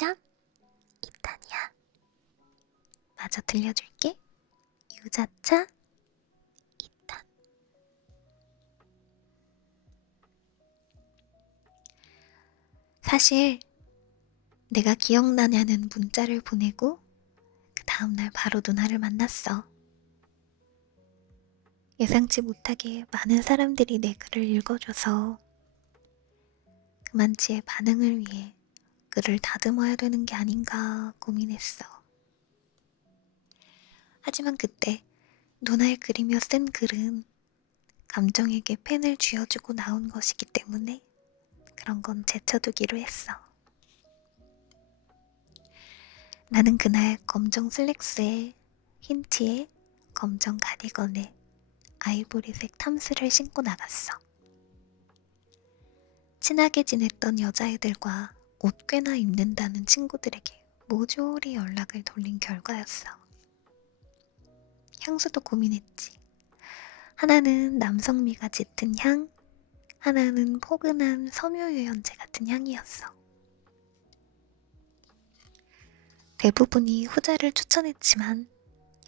유자차 2탄이야. 마저 들려줄게. 유자차 2탄. 사실 내가 기억나냐는 문자를 보내고 그 다음날 바로 누나를 만났어. 예상치 못하게 많은 사람들이 내 글을 읽어줘서 그만치의 반응을 위해 글을 다듬어야 되는 게 아닌가 고민했어. 하지만 그때 누나의 그리며 쓴 글은 감정에게 펜을 쥐어주고 나온 것이기 때문에 그런 건 제쳐두기로 했어. 나는 그날 검정 슬랙스에 흰 티에 검정 가디건에 아이보리색 탐스를 신고 나갔어. 친하게 지냈던 여자애들과 옷 꽤나 입는다는 친구들에게 모조리 연락을 돌린 결과였어. 향수도 고민했지. 하나는 남성미가 짙은 향, 하나는 포근한 섬유유연제 같은 향이었어. 대부분이 후자를 추천했지만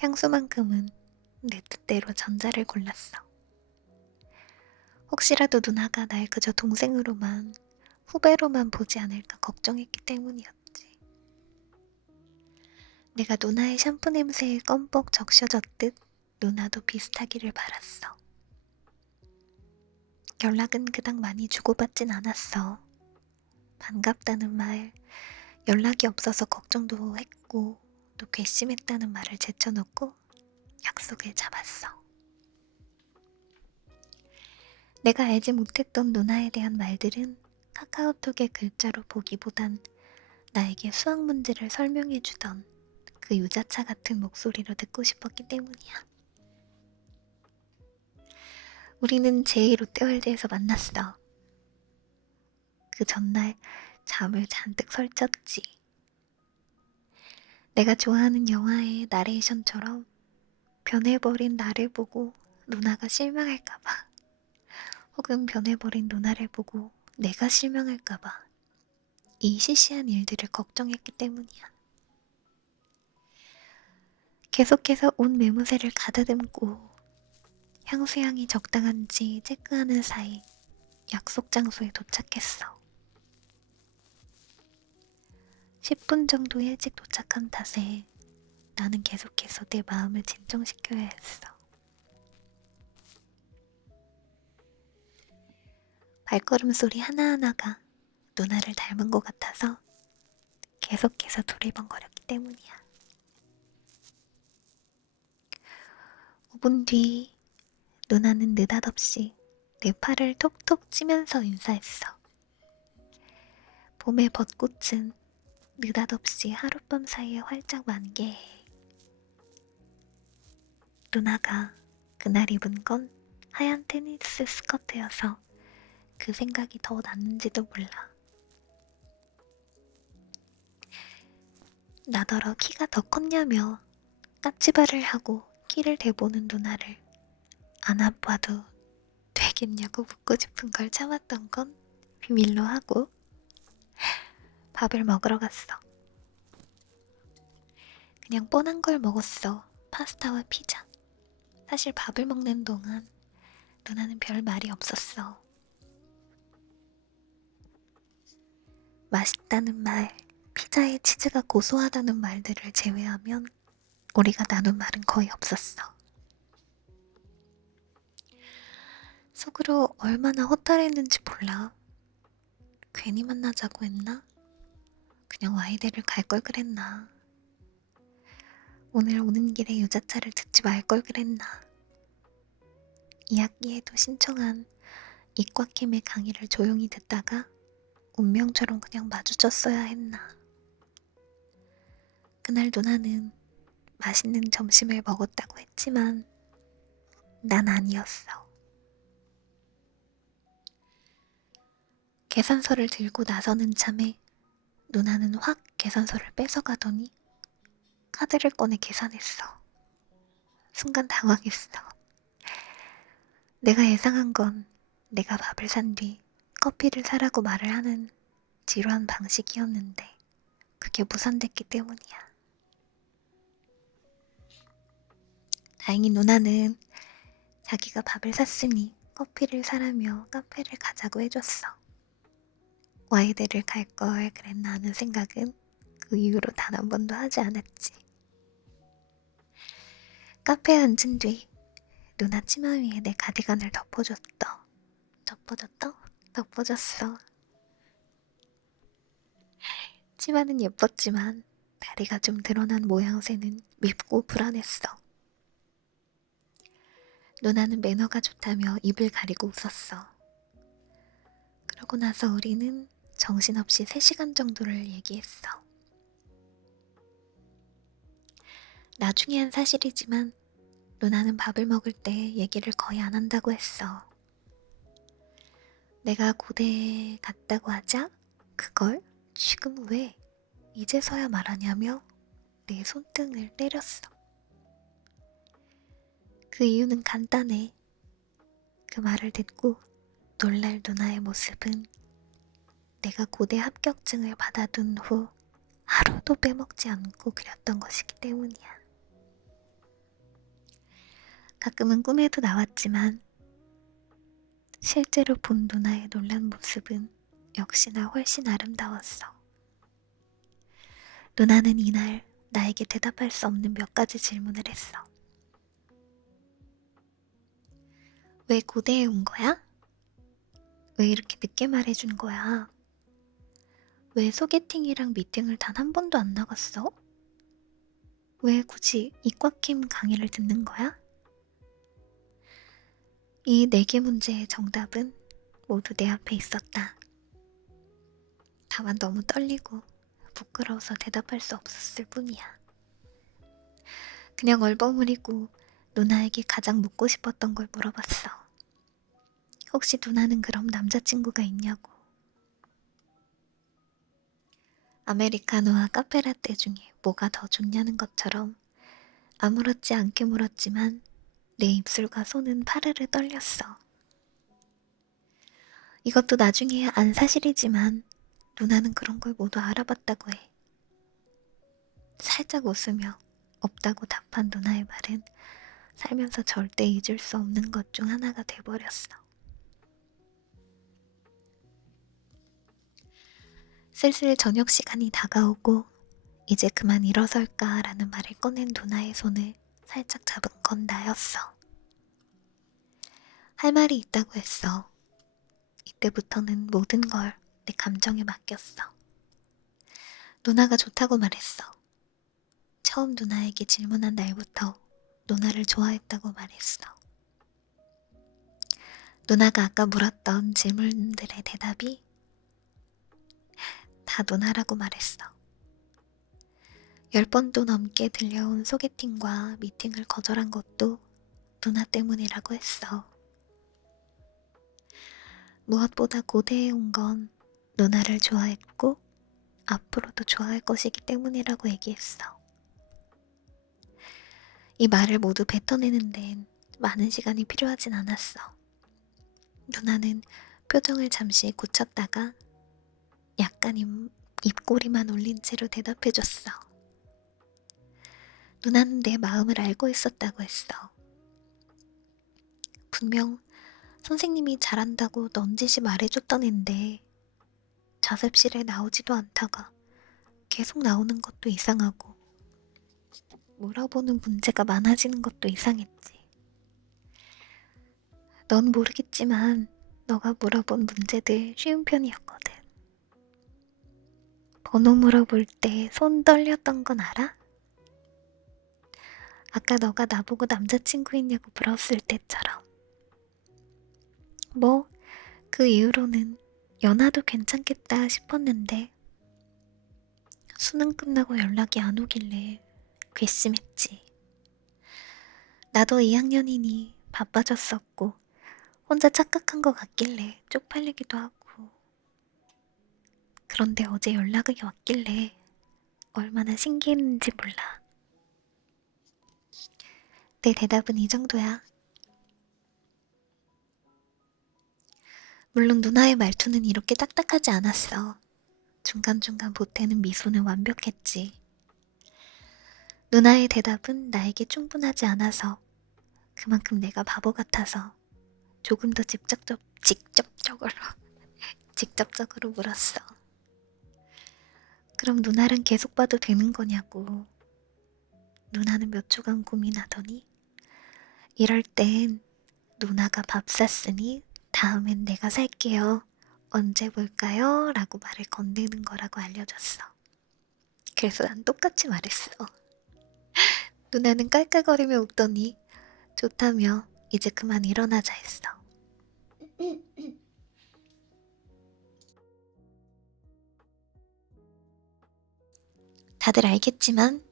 향수만큼은 내 뜻대로 전자를 골랐어. 혹시라도 누나가 날 그저 동생으로만, 후배로만 보지 않을까 걱정했기 때문이었지. 내가 누나의 샴푸 냄새에 껌뻑 적셔졌듯 누나도 비슷하기를 바랐어. 연락은 그닥 많이 주고받진 않았어. 반갑다는 말, 연락이 없어서 걱정도 했고 또 괘씸했다는 말을 제쳐놓고 약속을 잡았어. 내가 알지 못했던 누나에 대한 말들은 카카오톡의 글자로 보기보단 나에게 수학 문제를 설명해주던 그 유자차 같은 목소리로 듣고 싶었기 때문이야. 우리는 제2롯데월드에서 만났어. 그 전날 잠을 잔뜩 설쳤지. 내가 좋아하는 영화의 나레이션처럼 변해버린 나를 보고 누나가 실망할까봐, 혹은 변해버린 누나를 보고 내가 실망할까봐 이 시시한 일들을 걱정했기 때문이야. 계속해서 옷 매무새를 가다듬고 향수향이 적당한지 체크하는 사이 약속 장소에 도착했어. 10분 정도 일찍 도착한 탓에 나는 계속해서 내 마음을 진정시켜야 했어. 발걸음 소리 하나하나가 누나를 닮은 것 같아서 계속해서 두리번거렸기 때문이야. 5분 뒤 누나는 느닷없이 내 팔을 톡톡 치면서 인사했어. 봄의 벚꽃은 느닷없이 하룻밤 사이에 활짝 만개해. 누나가 그날 입은 건 하얀 테니스 스커트여서 그 생각이 더 났는지도 몰라. 나더러 키가 더 컸냐며 까치발을 하고 키를 대보는 누나를 안 아파도 되겠냐고 묻고 싶은 걸 참았던 건 비밀로 하고 밥을 먹으러 갔어. 그냥 뻔한 걸 먹었어. 파스타와 피자. 사실 밥을 먹는 동안 누나는 별 말이 없었어. 맛있다는 말, 피자에 치즈가 고소하다는 말들을 제외하면 우리가 나눈 말은 거의 없었어. 속으로 얼마나 허탈했는지 몰라. 괜히 만나자고 했나? 그냥 와이대를 갈 걸 그랬나? 오늘 오는 길에 유자차를 듣지 말 걸 그랬나? 2학기에도 신청한 이과캠의 강의를 조용히 듣다가 운명처럼 그냥 마주쳤어야 했나? 그날 누나는 맛있는 점심을 먹었다고 했지만 난 아니었어. 계산서를 들고 나서는 참에 누나는 확 계산서를 뺏어가더니 카드를 꺼내 계산했어. 순간 당황했어. 내가 예상한 건 내가 밥을 산 뒤 커피를 사라고 말을 하는 지루한 방식이었는데 그게 무산됐기 때문이야. 다행히 누나는 자기가 밥을 샀으니 커피를 사라며 카페를 가자고 해줬어. 와이드를 갈 걸 그랬나 하는 생각은 그 이후로 단 한 번도 하지 않았지. 카페에 앉은 뒤 누나 치마 위에 내 가디건을 덮어줬어. 치마는 예뻤지만 다리가 좀 드러난 모양새는 밉고 불안했어. 누나는 매너가 좋다며 입을 가리고 웃었어. 그러고 나서 우리는 정신없이 3시간 정도를 얘기했어. 나중에 한 사실이지만 누나는 밥을 먹을 때 얘기를 거의 안 한다고 했어. 내가 고대에 갔다고 하자 그걸 지금 왜 이제서야 말하냐며 내 손등을 때렸어. 그 이유는 간단해. 그 말을 듣고 놀랄 누나의 모습은 내가 고대 합격증을 받아둔 후 하루도 빼먹지 않고 그렸던 것이기 때문이야. 가끔은 꿈에도 나왔지만 실제로 본 누나의 놀란 모습은 역시나 훨씬 아름다웠어. 누나는 이날 나에게 대답할 수 없는 몇 가지 질문을 했어. 왜 고대에 온 거야? 왜 이렇게 늦게 말해준 거야? 왜 소개팅이랑 미팅을 단 한 번도 안 나갔어? 왜 굳이 이과캠 강의를 듣는 거야? 이 4개 문제의 정답은 모두 내 앞에 있었다. 다만 너무 떨리고 부끄러워서 대답할 수 없었을 뿐이야. 그냥 얼버무리고 누나에게 가장 묻고 싶었던 걸 물어봤어. 혹시 누나는 그럼 남자친구가 있냐고. 아메리카노와 카페라떼 중에 뭐가 더 좋냐는 것처럼 아무렇지 않게 물었지만 내 입술과 손은 파르르 떨렸어. 이것도 나중에 안 사실이지만 누나는 그런 걸 모두 알아봤다고 해. 살짝 웃으며 없다고 답한 누나의 말은 살면서 절대 잊을 수 없는 것 중 하나가 돼버렸어. 슬슬 저녁 시간이 다가오고 이제 그만 일어설까라는 말을 꺼낸 누나의 손을 살짝 잡은 건 나였어. 할 말이 있다고 했어. 이때부터는 모든 걸 내 감정에 맡겼어. 누나가 좋다고 말했어. 처음 누나에게 질문한 날부터 누나를 좋아했다고 말했어. 누나가 아까 물었던 질문들의 대답이 다 누나라고 말했어. 10번도 넘게 들려온 소개팅과 미팅을 거절한 것도 누나 때문이라고 했어. 무엇보다 고대에 온 건 누나를 좋아했고 앞으로도 좋아할 것이기 때문이라고 얘기했어. 이 말을 모두 뱉어내는 데엔 많은 시간이 필요하진 않았어. 누나는 표정을 잠시 굳혔다가 약간 입꼬리만 올린 채로 대답해줬어. 누나는 내 마음을 알고 있었다고 했어. 분명 선생님이 잘한다고 넌지시 말해줬던 앤데 자습실에 나오지도 않다가 계속 나오는 것도 이상하고 물어보는 문제가 많아지는 것도 이상했지. 넌 모르겠지만 너가 물어본 문제들 쉬운 편이었거든. 번호 물어볼 때 손 떨렸던 건 알아? 아까 너가 나보고 남자친구 있냐고 물었을 때처럼. 뭐, 그 이후로는 연하도 괜찮겠다 싶었는데 수능 끝나고 연락이 안 오길래 괘씸했지. 나도 2학년이니 바빠졌었고 혼자 착각한 것 같길래 쪽팔리기도 하고. 그런데 어제 연락이 왔길래 얼마나 신기했는지 몰라. 내 대답은 이 정도야. 물론 누나의 말투는 이렇게 딱딱하지 않았어. 중간중간 보태는 미소는 완벽했지. 누나의 대답은 나에게 충분하지 않아서 그만큼 내가 바보 같아서 조금 더 직접적으로 직접적으로 물었어. 그럼 누나랑 계속 봐도 되는 거냐고. 누나는 몇 초간 고민하더니 이럴 땐 누나가 밥 샀으니 다음엔 내가 살게요. 언제 볼까요? 라고 말을 건네는 거라고 알려줬어. 그래서 난 똑같이 말했어. 누나는 깔깔거리며 웃더니 좋다며 이제 그만 일어나자 했어. 다들 알겠지만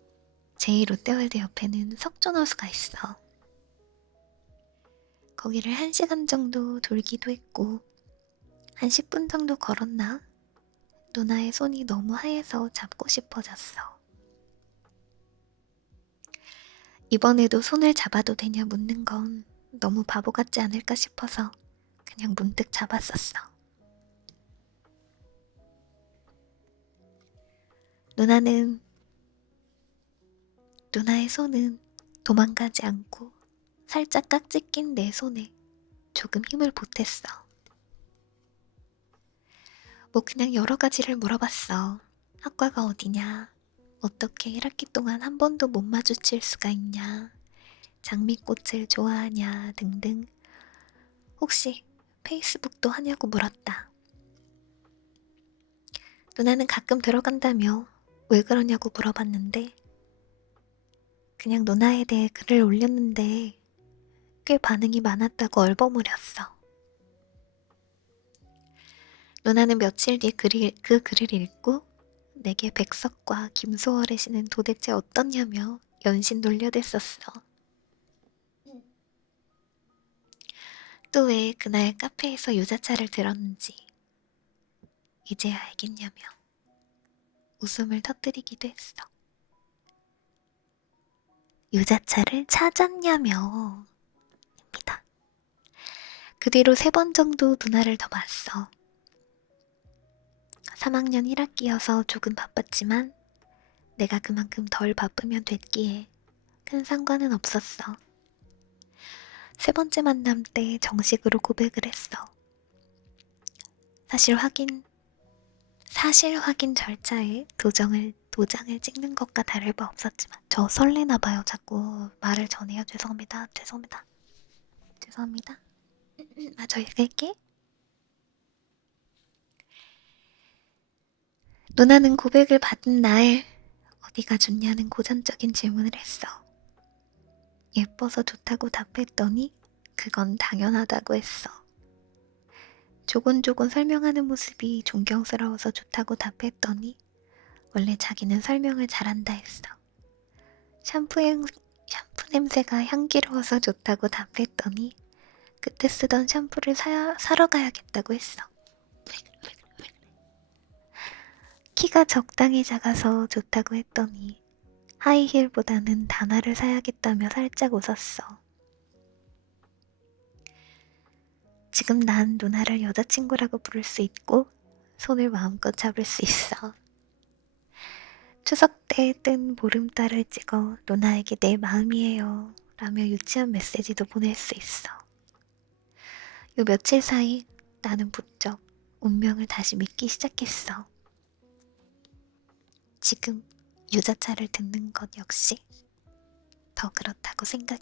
제2롯데월드 옆에는 석촌호수가 있어. 거기를 1시간 정도 돌기도 했고 한 10분 정도 걸었나? 누나의 손이 너무 하얘서 잡고 싶어졌어. 이번에도 손을 잡아도 되냐 묻는 건 너무 바보 같지 않을까 싶어서 그냥 문득 잡았었어. 누나의 손은 도망가지 않고 살짝 깍지 낀 내 손에 조금 힘을 보탰어. 뭐 그냥 여러 가지를 물어봤어. 학과가 어디냐? 어떻게 1학기 동안 한 번도 못 마주칠 수가 있냐? 장미꽃을 좋아하냐? 등등. 혹시 페이스북도 하냐고 물었다. 누나는 가끔 들어간다며 왜 그러냐고 물어봤는데 그냥 누나에 대해 글을 올렸는데 꽤 반응이 많았다고 얼버무렸어. 누나는 며칠 뒤 그 글을 읽고 내게 백석과 김소월의 시는 도대체 어떻냐며 연신 놀려댔었어. 또 왜 그날 카페에서 유자차를 들었는지 이제야 알겠냐며 웃음을 터뜨리기도 했어. 유자차를 찾았냐며 입니다. 그 뒤로 3번 정도 누나를 더 봤어. 3학년 1학기여서 조금 바빴지만 내가 그만큼 덜 바쁘면 됐기에 큰 상관은 없었어. 3번째 만남 때 정식으로 고백을 했어. 사실 확인 절차에 도장을 찍는 것과 다를 바 없었지만 저 설레나봐요. 자꾸 말을 전해요. 죄송합니다. 저 읽을게. 누나는 고백을 받은 날 어디가 좋냐는 고전적인 질문을 했어. 예뻐서 좋다고 답했더니 그건 당연하다고 했어. 조곤조곤 설명하는 모습이 존경스러워서 좋다고 답했더니 원래 자기는 설명을 잘한다 했어. 샴푸 냄새가 향기로워서 좋다고 답했더니 그때 쓰던 샴푸를 사러 가야겠다고 했어. 키가 적당히 작아서 좋다고 했더니 하이힐보다는 단화를 사야겠다며 살짝 웃었어. 지금 난 누나를 여자친구라고 부를 수 있고 손을 마음껏 잡을 수 있어. 추석 때 뜬 보름달을 찍어 누나에게 내 마음이에요 라며 유치한 메시지도 보낼 수 있어. 요 며칠 사이 나는 부쩍 운명을 다시 믿기 시작했어. 지금 유자차를 듣는 것 역시 더 그렇다고 생각해.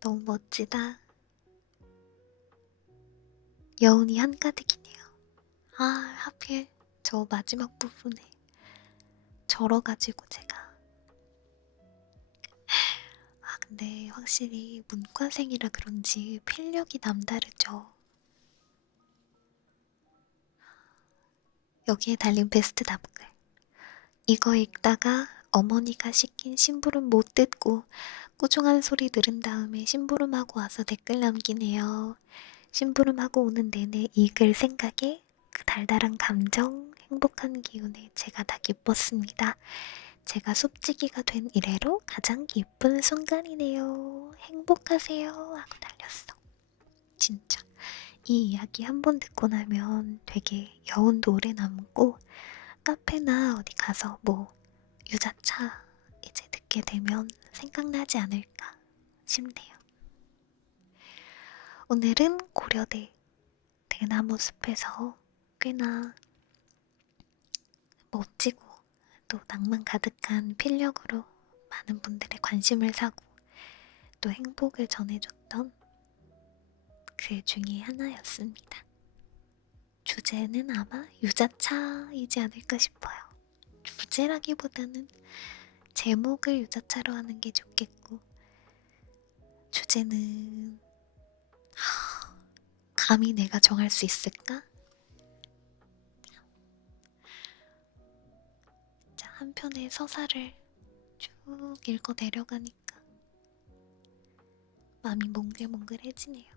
너무 멋지다. 여운이 한가득이네요. 아, 하필 저 마지막 부분에 절어가지고 제가. 근데 확실히 문과생이라 그런지 필력이 남다르죠. 여기에 달린 베스트 답글. 이거 읽다가 어머니가 시킨 심부름 못 듣고 꾸중한 소리 들은 다음에 심부름하고 와서 댓글 남기네요. 심부름하고 오는 내내 이 글 생각에 그 달달한 감정, 행복한 기운에 제가 다 기뻤습니다. 제가 숲지기가 된 이래로 가장 기쁜 순간이네요. 행복하세요. 하고 달렸어. 진짜. 이 이야기 한 번 듣고 나면 되게 여운도 오래 남고 카페나 어디 가서 뭐 유자차 이제 듣게 되면 생각나지 않을까 싶네요. 오늘은 고려대 대나무 숲에서 꽤나 멋지고 또 낭만 가득한 필력으로 많은 분들의 관심을 사고 또 행복을 전해줬던 그 중에 하나였습니다. 주제는 아마 유자차이지 않을까 싶어요. 주제라기보다는 제목을 유자차로 하는 게 좋겠고, 주제는 감히 내가 정할 수 있을까? 자, 한 편의 서사를 쭉 읽어 내려가니까 마음이 몽글몽글해지네요.